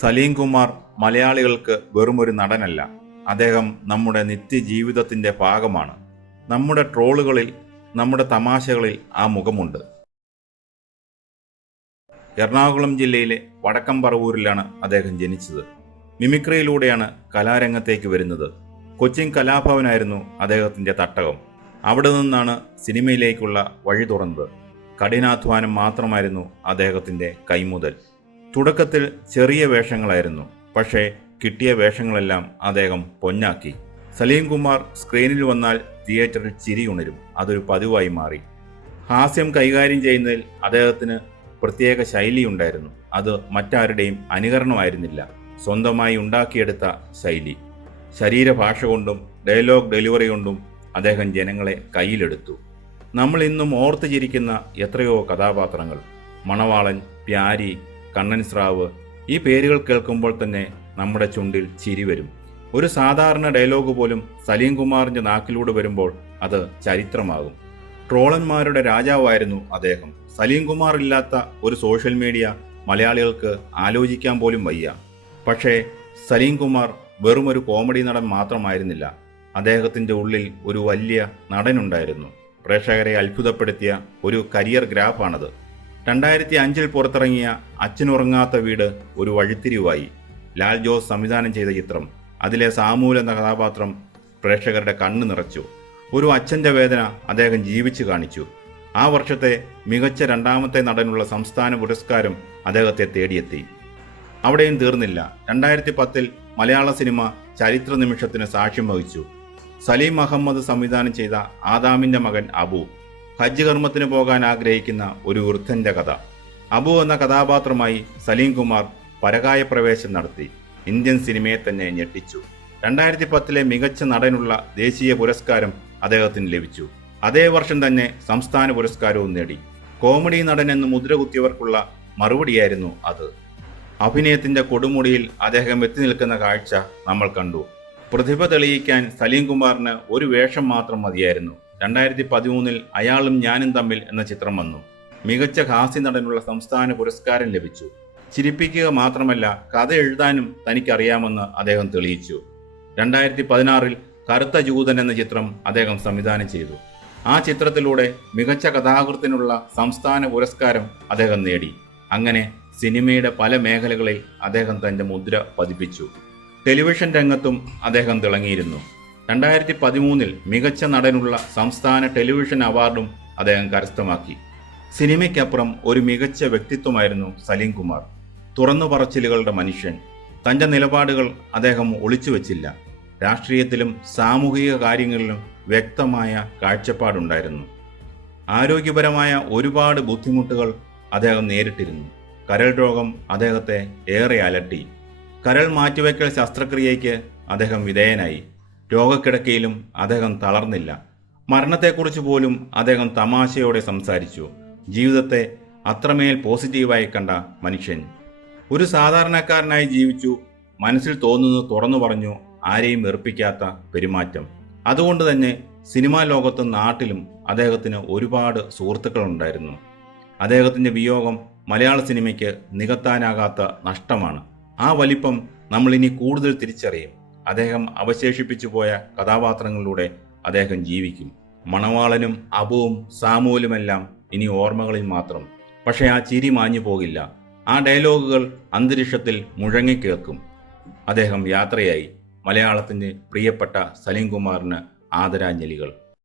സലീം കുമാർ മലയാളികൾക്ക് വെറുമൊരു നടനല്ല, അദ്ദേഹം നമ്മുടെ നിത്യജീവിതത്തിൻ്റെ ഭാഗമാണ്. നമ്മുടെ ട്രോളുകളിൽ, നമ്മുടെ തമാശകളിൽ ആ മുഖമുണ്ട്. എറണാകുളം ജില്ലയിലെ വടക്കം പറവൂരിലാണ് അദ്ദേഹം ജനിച്ചത്. മിമിക്രിയിലൂടെയാണ് കലാരംഗത്തേക്ക് വരുന്നത്. കൊച്ചിൻ കലാഭവനായിരുന്നു അദ്ദേഹത്തിൻ്റെ തട്ടകം. അവിടെ നിന്നാണ് സിനിമയിലേക്കുള്ള വഴി തുറന്നത്. കഠിനാധ്വാനം മാത്രമായിരുന്നു അദ്ദേഹത്തിൻ്റെ കൈമുതൽ. തുടക്കത്തിൽ ചെറിയ വേഷങ്ങളായിരുന്നു, പക്ഷേ കിട്ടിയ വേഷങ്ങളെല്ലാം അദ്ദേഹം പൊന്നാക്കി. സലീം കുമാർ സ്ക്രീനിൽ വന്നാൽ തിയേറ്ററിൽ ചിരി ഉണരും. അതൊരു പതിവായി മാറി. ഹാസ്യം കൈകാര്യം ചെയ്യുന്നതിൽ അദ്ദേഹത്തിന് പ്രത്യേക ശൈലിയുണ്ടായിരുന്നു. അത് മറ്റാരുടെയും അനുകരണമായിരുന്നില്ല, സ്വന്തമായി ഉണ്ടാക്കിയെടുത്ത ശൈലി. ശരീരഭാഷ കൊണ്ടും ഡയലോഗ് ഡെലിവറി കൊണ്ടും അദ്ദേഹം ജനങ്ങളെ കയ്യിലെടുത്തു. നമ്മൾ ഇന്നും ഓർത്തു ചിരിക്കുന്ന എത്രയോ കഥാപാത്രങ്ങൾ. മണവാളൻ, പ്യാരി, കണ്ണൻ സ്രാവ്, ഈ പേരുകൾ കേൾക്കുമ്പോൾ തന്നെ നമ്മുടെ ചുണ്ടിൽ ചിരി വരും. ഒരു സാധാരണ ഡയലോഗ് പോലും സലീം കുമാറിൻ്റെ നാക്കിലൂടെ വരുമ്പോൾ അത് ചരിത്രമാകും. ട്രോളന്മാരുടെ രാജാവായിരുന്നു അദ്ദേഹം. സലീം കുമാർ ഇല്ലാത്ത ഒരു സോഷ്യൽ മീഡിയ മലയാളികൾക്ക് ആലോചിക്കാൻ പോലും വയ്യ. പക്ഷേ സലീം കുമാർ വെറുമൊരു കോമഡി നടൻ മാത്രമായിരുന്നില്ല. അദ്ദേഹത്തിൻ്റെ ഉള്ളിൽ ഒരു വലിയ നടനുണ്ടായിരുന്നു. പ്രേക്ഷകരെ അത്ഭുതപ്പെടുത്തിയ ഒരു കരിയർ ഗ്രാഫാണത്. 2005 പുറത്തിറങ്ങിയ അച്ഛനുറങ്ങാത്ത വീട് ഒരു വഴിത്തിരിവായി. ലാൽ ജോസ് സംവിധാനം ചെയ്ത ചിത്രം, അതിലെ സാമൂൽ എന്ന കഥാപാത്രം പ്രേക്ഷകരുടെ കണ്ണ് നിറച്ചു. ഒരു അച്ഛൻ്റെ വേദന അദ്ദേഹം ജീവിച്ചു കാണിച്ചു. ആ വർഷത്തെ മികച്ച രണ്ടാമത്തെ നടനുള്ള സംസ്ഥാന പുരസ്കാരം അദ്ദേഹത്തെ തേടിയെത്തി. അവിടെയും തീർന്നില്ല. 2010 മലയാള സിനിമ ചരിത്ര നിമിഷത്തിന് സാക്ഷ്യം വഹിച്ചു. സലീം അഹമ്മദ് സംവിധാനം ചെയ്ത ആദാമിൻ്റെ മകൻ അബു, ഹജ്ജ് കർമ്മത്തിന് പോകാൻ ആഗ്രഹിക്കുന്ന ഒരു വൃദ്ധൻ്റെ കഥ. അബു എന്ന കഥാപാത്രമായി സലീം കുമാർ പരകായ പ്രവേശം നടത്തി. ഇന്ത്യൻ സിനിമയെ തന്നെ ഞെട്ടിച്ചു. 2010 മികച്ച നടനുള്ള ദേശീയ പുരസ്കാരം അദ്ദേഹത്തിന് ലഭിച്ചു. അതേ വർഷം തന്നെ സംസ്ഥാന പുരസ്കാരവും നേടി. കോമഡി നടൻ എന്ന് മുദ്ര കുത്തിയവർക്കുള്ള മറുപടിയായിരുന്നു അത്. അഭിനയത്തിൻ്റെ കൊടുമുടിയിൽ അദ്ദേഹം എത്തി നിൽക്കുന്ന കാഴ്ച നമ്മൾ കണ്ടു. പ്രതിഭ തെളിയിക്കാൻ സലീം കുമാറിന് ഒരു വേഷം മാത്രം മതിയായിരുന്നു. 2013 അയാളും ഞാനും തമ്മിൽ എന്ന ചിത്രം വന്നു. മികച്ച ഹാസ്യ നടനുള്ള സംസ്ഥാന പുരസ്കാരം ലഭിച്ചു. ചിരിപ്പിക്കുക മാത്രമല്ല, കഥ എഴുതാനും തനിക്കറിയാമെന്ന് അദ്ദേഹം തെളിയിച്ചു. 2016 കറുത്ത ജൂതൻ എന്ന ചിത്രം അദ്ദേഹം സംവിധാനം ചെയ്തു. ആ ചിത്രത്തിലൂടെ മികച്ച കഥാകൃത്തിനുള്ള സംസ്ഥാന പുരസ്കാരം അദ്ദേഹം നേടി. അങ്ങനെ സിനിമയുടെ പല മേഖലകളിൽ അദ്ദേഹം തൻ്റെ മുദ്ര പതിപ്പിച്ചു. ടെലിവിഷൻ രംഗത്തും അദ്ദേഹം തിളങ്ങിയിരുന്നു. 2013 മികച്ച നടനുള്ള സംസ്ഥാന ടെലിവിഷൻ അവാർഡും അദ്ദേഹം കരസ്ഥമാക്കി. സിനിമയ്ക്കപ്പുറം ഒരു മികച്ച വ്യക്തിത്വമായിരുന്നു സലീം കുമാർ. തുറന്നു പറച്ചിലുകളുടെ മനുഷ്യൻ. തൻ്റെ നിലപാടുകൾ അദ്ദേഹം ഒളിച്ചു വച്ചില്ല. രാഷ്ട്രീയത്തിലും സാമൂഹിക കാര്യങ്ങളിലും വ്യക്തമായ കാഴ്ചപ്പാടുണ്ടായിരുന്നു. ആരോഗ്യപരമായ ഒരുപാട് ബുദ്ധിമുട്ടുകൾ അദ്ദേഹം നേരിട്ടിരുന്നു. കരൾ രോഗം അദ്ദേഹത്തെ ഏറെ അലട്ടി. കരൾ മാറ്റിവയ്ക്കൽ ശസ്ത്രക്രിയയ്ക്ക് അദ്ദേഹം വിധേയനായി. രോഗക്കിടക്കയിലും അദ്ദേഹം തളർന്നില്ല. മരണത്തെക്കുറിച്ച് പോലും അദ്ദേഹം തമാശയോടെ സംസാരിച്ചു. ജീവിതത്തെ അത്രമേൽ പോസിറ്റീവായി കണ്ട മനുഷ്യൻ. ഒരു സാധാരണക്കാരനായി ജീവിച്ചു. മനസ്സിൽ തോന്നുന്നത് തുറന്നു പറഞ്ഞു. ആരെയും വെറുപ്പിക്കാത്ത പെരുമാറ്റം. അതുകൊണ്ട് തന്നെ സിനിമാ ലോകത്തും നാട്ടിലും അദ്ദേഹത്തിന് ഒരുപാട് സുഹൃത്തുക്കളുണ്ടായിരുന്നു. അദ്ദേഹത്തിൻ്റെ വിയോഗം മലയാള സിനിമയ്ക്ക് നികത്താനാകാത്ത നഷ്ടമാണ്. ആ വലിപ്പം നമ്മൾ ഇനി കൂടുതൽ തിരിച്ചറിയും. അദ്ദേഹം അവശേഷിപ്പിച്ചു പോയ കഥാപാത്രങ്ങളിലൂടെ അദ്ദേഹം ജീവിക്കും. മണവാളനും അബുവും സാമൂലുമെല്ലാം ഇനി ഓർമ്മകളിൽ മാത്രം. പക്ഷേ ആ ചിരി മാഞ്ഞു പോകില്ല. ആ ഡയലോഗുകൾ അന്തരീക്ഷത്തിൽ മുഴങ്ങിക്കേൾക്കും. അദ്ദേഹം യാത്രയായി. മലയാളത്തിൻ്റെ പ്രിയപ്പെട്ട സലീം കുമാറിന് ആദരാഞ്ജലികൾ.